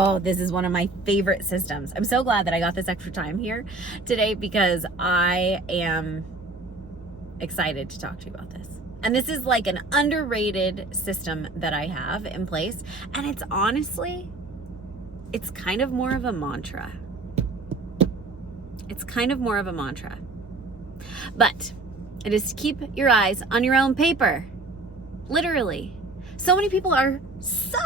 Oh, this is one of my favorite systems. I'm so glad that I got this extra time here today because I am excited to talk to you about this. And this is like an underrated system that I have in place. And it's honestly, it's kind of more of a mantra. It's kind of more of a mantra. But it is to keep your eyes on your own paper. Literally. So many people are so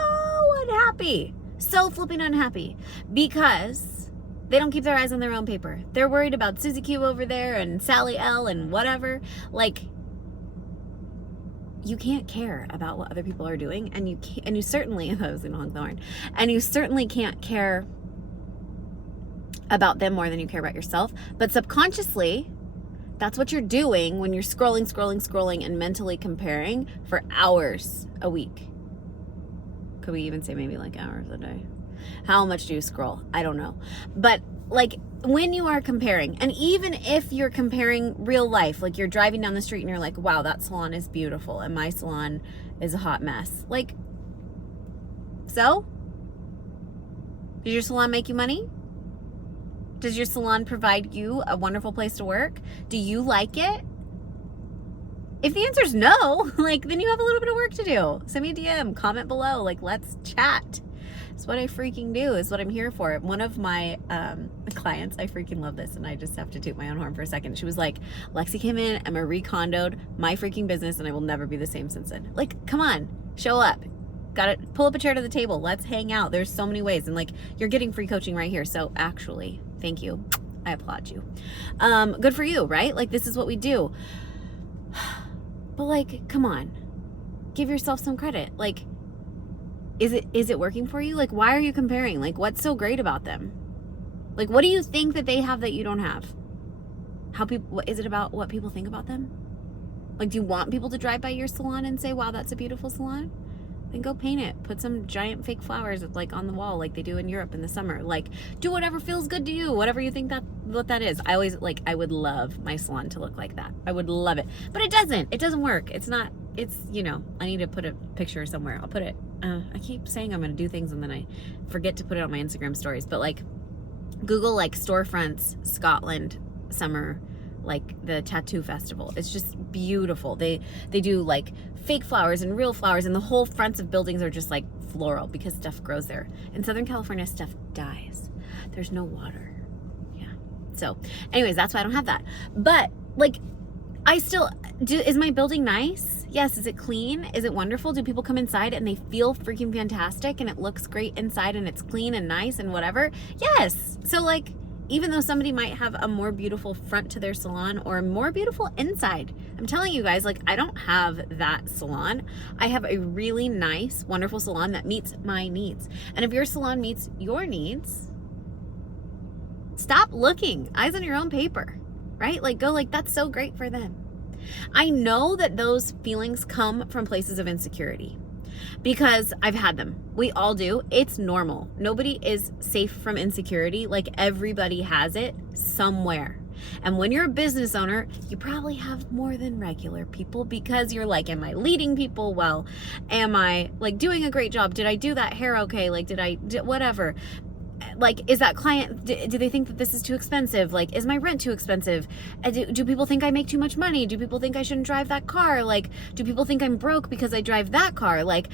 unhappy. So flipping unhappy because they don't keep their eyes on their own paper. They're worried about Susie Q over there and Sally L and whatever. Like, you can't care about what other people are doing, and you certainly, I was gonna honk the horn, and you certainly can't care about them more than you care about yourself. But subconsciously, that's what you're doing when you're scrolling and mentally comparing for hours a week. Could we even say maybe like hours a day? How much do you scroll? I don't know. But like when you are comparing, and even if you're comparing real life, like you're driving down the street and you're like, wow, that salon is beautiful and my salon is a hot mess. Like, so? Does your salon make you money? Does your salon provide you a wonderful place to work? Do you like it? If the answer is no, like, then you have a little bit of work to do. Send me a DM, comment below, like, let's chat. It's what I freaking do. It's what I'm here for. One of my clients, I freaking love this, and I just have to toot my own horn for a second. She was like, Lexi came in, I'm a recondoed my freaking business, and I will never be the same since then. Like, come on, show up. Got it. Pull up a chair to the table. Let's hang out. There's so many ways, and like, you're getting free coaching right here. So actually, thank you. I applaud you. Good for you, right? Like, this is what we do. But like, come on, give yourself some credit. Like, is it working for you? Like, why are you comparing? Like, what's so great about them? Like, what do you think that they have that you don't have? What is it about what people think about them? Like, do you want people to drive by your salon and say, wow, that's a beautiful salon? Then go paint it. Put some giant fake flowers like on the wall like they do in Europe in the summer. Like, do whatever feels good to you, whatever you think what that is. I would love my salon to look like that. I would love it. But it doesn't work. It's not, I need to put a picture somewhere. I'll put it, I keep saying I'm going to do things and then I forget to put it on my Instagram stories. But like, Google like storefronts, Scotland, summer, like the tattoo festival. It's just beautiful. They do like fake flowers and real flowers, and the whole fronts of buildings are just like floral because stuff grows there. In Southern California, stuff dies. There's no water. Yeah. So anyways, that's why I don't have that. But like, is my building nice? Yes. Is it clean? Is it wonderful? Do people come inside and they feel freaking fantastic and it looks great inside and it's clean and nice and whatever? Yes. So like, even though somebody might have a more beautiful front to their salon or a more beautiful inside, I'm telling you guys, like, I don't have that salon. I have a really nice, wonderful salon that meets my needs. And if your salon meets your needs, stop looking. Eyes on your own paper, right? Like, go like, that's so great for them. I know that those feelings come from places of insecurity because I've had them. We all do. It's normal. Nobody is safe from insecurity. Like, everybody has it somewhere. And when you're a business owner, you probably have more than regular people because you're like, am I leading people well? Am I like doing a great job? Did I do that hair okay? Like, whatever. Like, is that client, do they think that this is too expensive? Like, is my rent too expensive? Do people think I make too much money? Do people think I shouldn't drive that car? Like, do people think I'm broke because I drive that car? Like,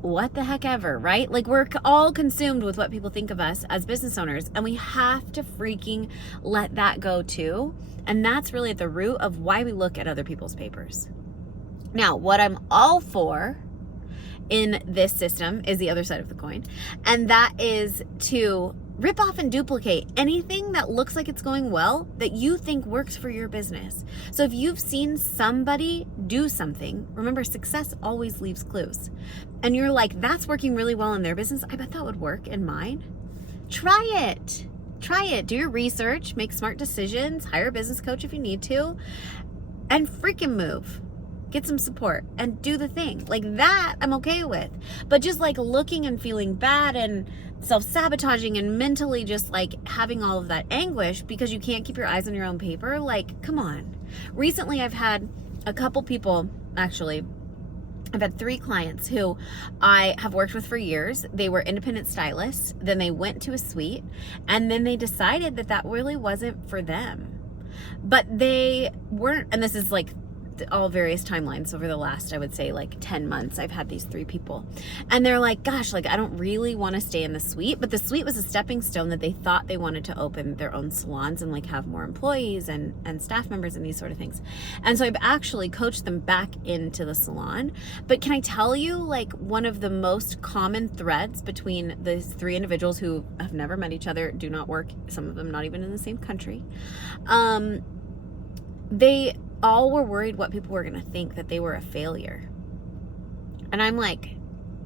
what the heck ever, right? Like, we're all consumed with what people think of us as business owners, and we have to freaking let that go too. And that's really at the root of why we look at other people's papers. Now, what I'm all for in this system is the other side of the coin, and that is to rip off and duplicate anything that looks like it's going well that you think works for your business. So if you've seen somebody do something, remember, success always leaves clues, and you're like, that's working really well in their business, I bet that would work in mine. Try it, do your research, make smart decisions, hire a business coach if you need to, and freaking move. Get some support and do the thing. Like, that I'm okay with. But just like looking and feeling bad and self-sabotaging and mentally just like having all of that anguish because you can't keep your eyes on your own paper, like, come on. Recently I've had a couple people actually I've had 3 clients who I have worked with for years. They were independent stylists. Then they went to a suite, and then they decided that that really wasn't for them. But they weren't, and this is like all various timelines over the last, I would say, like 10 months. I've had these 3 people, and they're like, gosh, like I don't really want to stay in the suite, but the suite was a stepping stone that they thought they wanted to open their own salons and like have more employees and staff members and these sort of things. And so I've actually coached them back into the salon. But can I tell you, like, one of the most common threads between these 3 individuals who have never met each other, do not work, some of them not even in the same country, they all were worried what people were going to think, that they were a failure. And I'm like,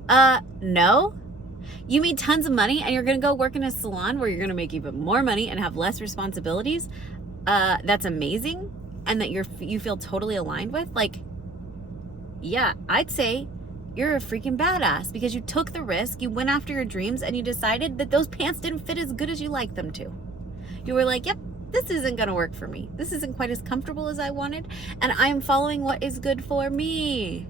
no. You made tons of money and you're going to go work in a salon where you're going to make even more money and have less responsibilities. That's amazing. And that you feel totally aligned with. Like, yeah, I'd say you're a freaking badass because you took the risk, you went after your dreams, and you decided that those pants didn't fit as good as you liked them to. You were like, yep, this isn't going to work for me. This isn't quite as comfortable as I wanted, and I'm following what is good for me.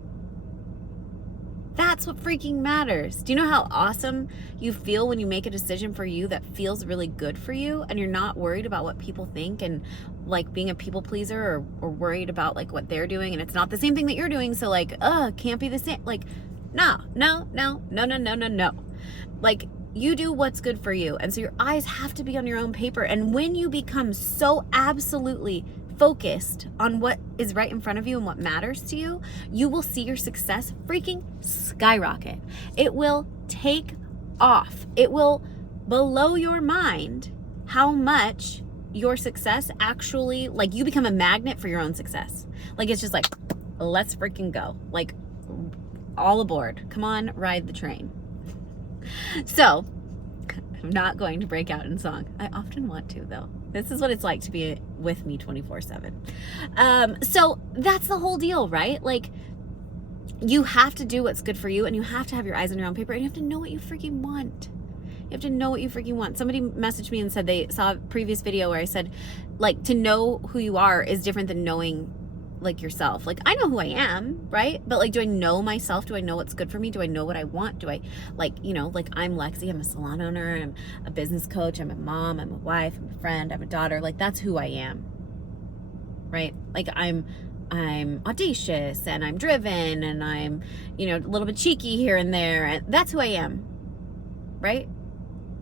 That's what freaking matters. Do you know how awesome you feel when you make a decision for you that feels really good for you, and you're not worried about what people think and like being a people pleaser or worried about like what they're doing, and it's not the same thing that you're doing, so like, can't be the same. Like, no. Like, you do what's good for you. And so your eyes have to be on your own paper. And when you become so absolutely focused on what is right in front of you and what matters to you, you will see your success freaking skyrocket. It will take off. It will blow your mind how much your success actually, like, you become a magnet for your own success. Like, it's just like, let's freaking go. Like, all aboard. Come on, ride the train. So, I'm not going to break out in song. I often want to, though. This is what it's like to be with me 24/7. So that's the whole deal, right? Like, you have to do what's good for you, and you have to have your eyes on your own paper, and you have to know what you freaking want. You have to know what you freaking want. Somebody messaged me and said they saw a previous video where I said, like, to know who you are is different than knowing like yourself. Like, I know who I am, right? But like, do I know myself? Do I know what's good for me? Do I know what I want? Do I, like, you know, like, I'm Lexi, I'm a salon owner, I'm a business coach, I'm a mom, I'm a wife, I'm a friend, I'm a daughter. Like, that's who I am, right? Like, I'm audacious, and I'm driven, and I'm, you know, a little bit cheeky here and there, and that's who I am, right?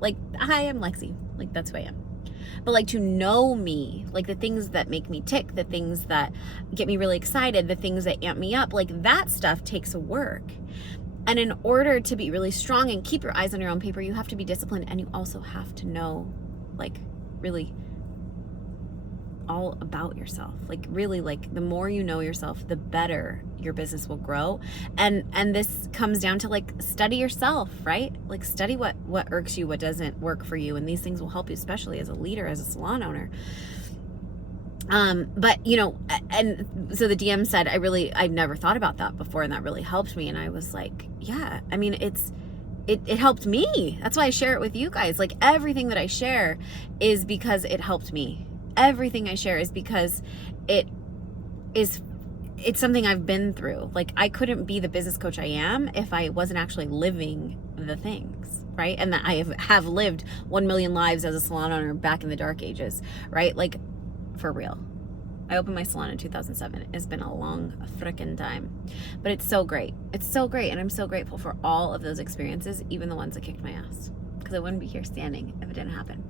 Like, hi, I'm Lexi. Like, that's who I am. But like, to know me, like the things that make me tick, the things that get me really excited, the things that amp me up, like that stuff takes work. And in order to be really strong and keep your eyes on your own paper, you have to be disciplined, and you also have to know, like, really all about yourself. Like, really, like, the more you know yourself, the better your business will grow. And this comes down to, like, study yourself, right? Like, study what irks you, what doesn't work for you, and these things will help you, especially as a leader, as a salon owner. But, you know, and so the DM said, I've never thought about that before, and that really helped me. And I was like, yeah, I mean, it helped me. That's why I share it with you guys. Like, everything that I share is because it helped me. Everything I share is because it's something I've been through. Like, I couldn't be the business coach I am if I wasn't actually living the things, right? And that I have lived 1 million lives as a salon owner back in the dark ages, right? Like, for real. I opened my salon in 2007. It's been a long frickin' time, but it's so great. It's so great, and I'm so grateful for all of those experiences, even the ones that kicked my ass. Because I wouldn't be here standing if it didn't happen.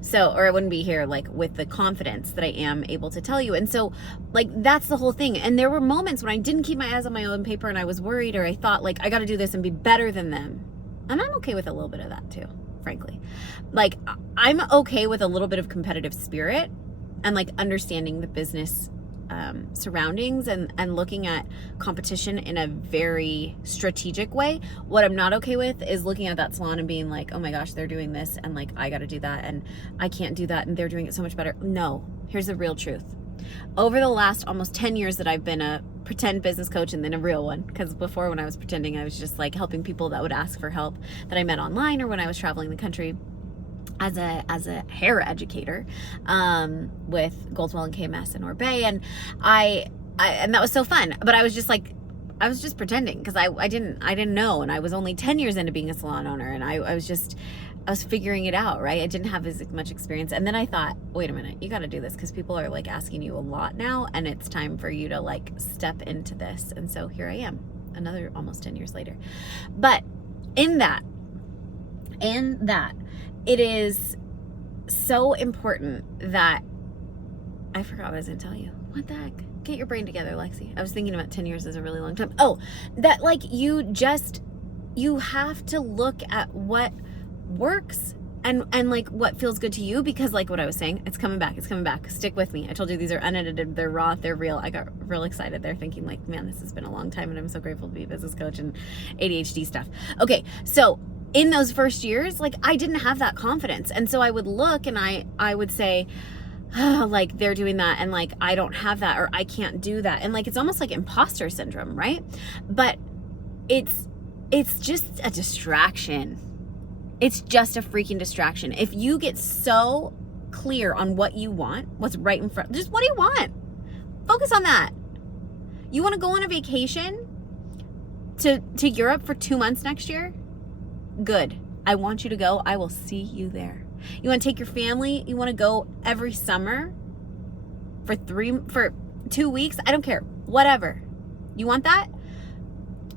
So, or I wouldn't be here, like, with the confidence that I am able to tell you. And so, like, that's the whole thing. And there were moments when I didn't keep my eyes on my own paper, and I was worried, or I thought, like, I got to do this and be better than them. And I'm okay with a little bit of that too, frankly. Like, I'm okay with a little bit of competitive spirit and, like, understanding the business surroundings and looking at competition in a very strategic way. What I'm not okay with is looking at that salon and being like, oh my gosh, they're doing this, and like, I got to do that, and I can't do that, and they're doing it so much better. No, here's the real truth. Over the last almost 10 years that I've been a pretend business coach and then a real one, because before, when I was pretending, I was just like helping people that would ask for help that I met online or when I was traveling the country as a hair educator with Goldwell and KMS and Orbay, and I and that was so fun. But I was just like, I was just pretending because I didn't know, and I was only 10 years into being a salon owner, and I was figuring it out, right? I didn't have as much experience. And then I thought, wait a minute, you got to do this because people are like asking you a lot now, and it's time for you to like step into this. And so here I am, another almost 10 years later. But in that, it is so important that I forgot what I was going to tell you. What the heck? Get your brain together, Lexi. I was thinking about 10 years is a really long time. Oh, that like you have to look at what works and like what feels good to you, because like what I was saying, it's coming back. Stick with me. I told you these are unedited, they're raw, they're real. I got real excited there thinking like, man, this has been a long time and I'm so grateful to be a business coach and ADHD stuff. Okay, so in those first years, like I didn't have that confidence. And so I would look and I would say, oh, like they're doing that and like I don't have that, or I can't do that. And like it's almost like imposter syndrome, right? But it's just a distraction. It's just a freaking distraction. If you get so clear on what you want, what's right in front, just what do you want? Focus on that. You want to go on a vacation to Europe for 2 months next year? Good. I want you to go. I will see you there. You want to take your family? You want to go every summer for 2 weeks? I don't care. Whatever. You want that?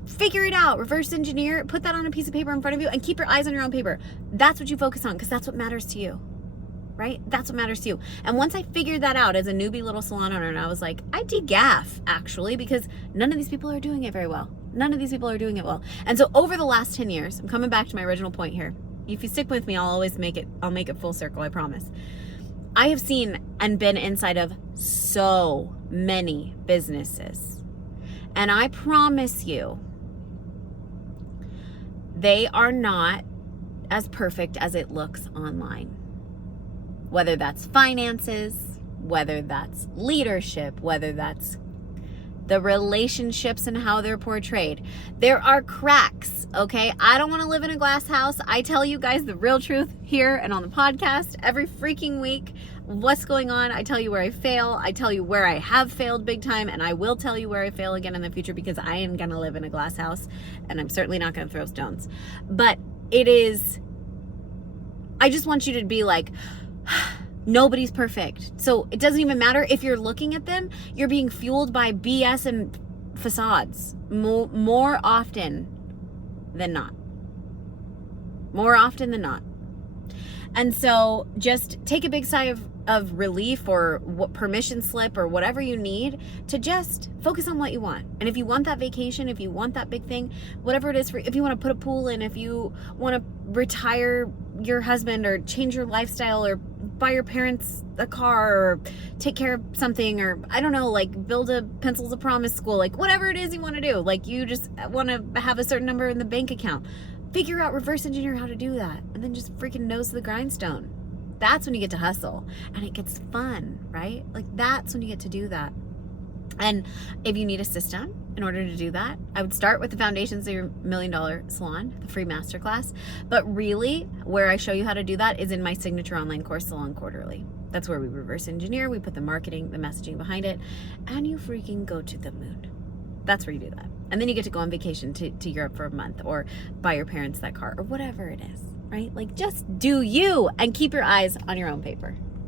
Figure it out. Reverse engineer. Put that on a piece of paper in front of you and keep your eyes on your own paper. That's what you focus on because that's what matters to you. Right? That's what matters to you. And once I figured that out as a newbie little salon owner, and I was like, I degaff actually, because none of these people are doing it very well. None of these people are doing it well. And so over the last 10 years, I'm coming back to my original point here. If you stick with me, I'll make it full circle, I promise. I have seen and been inside of so many businesses. And I promise you, they are not as perfect as it looks online. Whether that's finances, whether that's leadership, whether that's the relationships and how they're portrayed. There are cracks, okay? I don't want to live in a glass house. I tell you guys the real truth here and on the podcast every freaking week. What's going on? I tell you where I fail. I tell you where I have failed big time, and I will tell you where I fail again in the future because I am going to live in a glass house, and I'm certainly not going to throw stones. But I just want you to be like, nobody's perfect. So it doesn't even matter if you're looking at them, you're being fueled by BS and facades more often than not. More often than not. And so just take a big sigh of relief or permission slip or whatever you need to just focus on what you want. And if you want that vacation, if you want that big thing, whatever it is, if you want to put a pool in, if you want to retire your husband or change your lifestyle or buy your parents a car or take care of something, or I don't know, like build a Pencils of Promise school, like whatever it is you want to do, like you just want to have a certain number in the bank account, figure out, reverse engineer how to do that, and then just freaking nose to the grindstone. That's when you get to hustle and it gets fun, right? Like that's when you get to do that. And if you need a system in order to do that, I would start with the Foundations of Your $1 Million Salon, the free masterclass. But really, where I show you how to do that is in my signature online course, Salon Quarterly. That's where we reverse engineer, we put the marketing, the messaging behind it, and you freaking go to the moon. That's where you do that. And then you get to go on vacation to Europe for a month, or buy your parents that car, or whatever it is, right? Like just do you and keep your eyes on your own paper.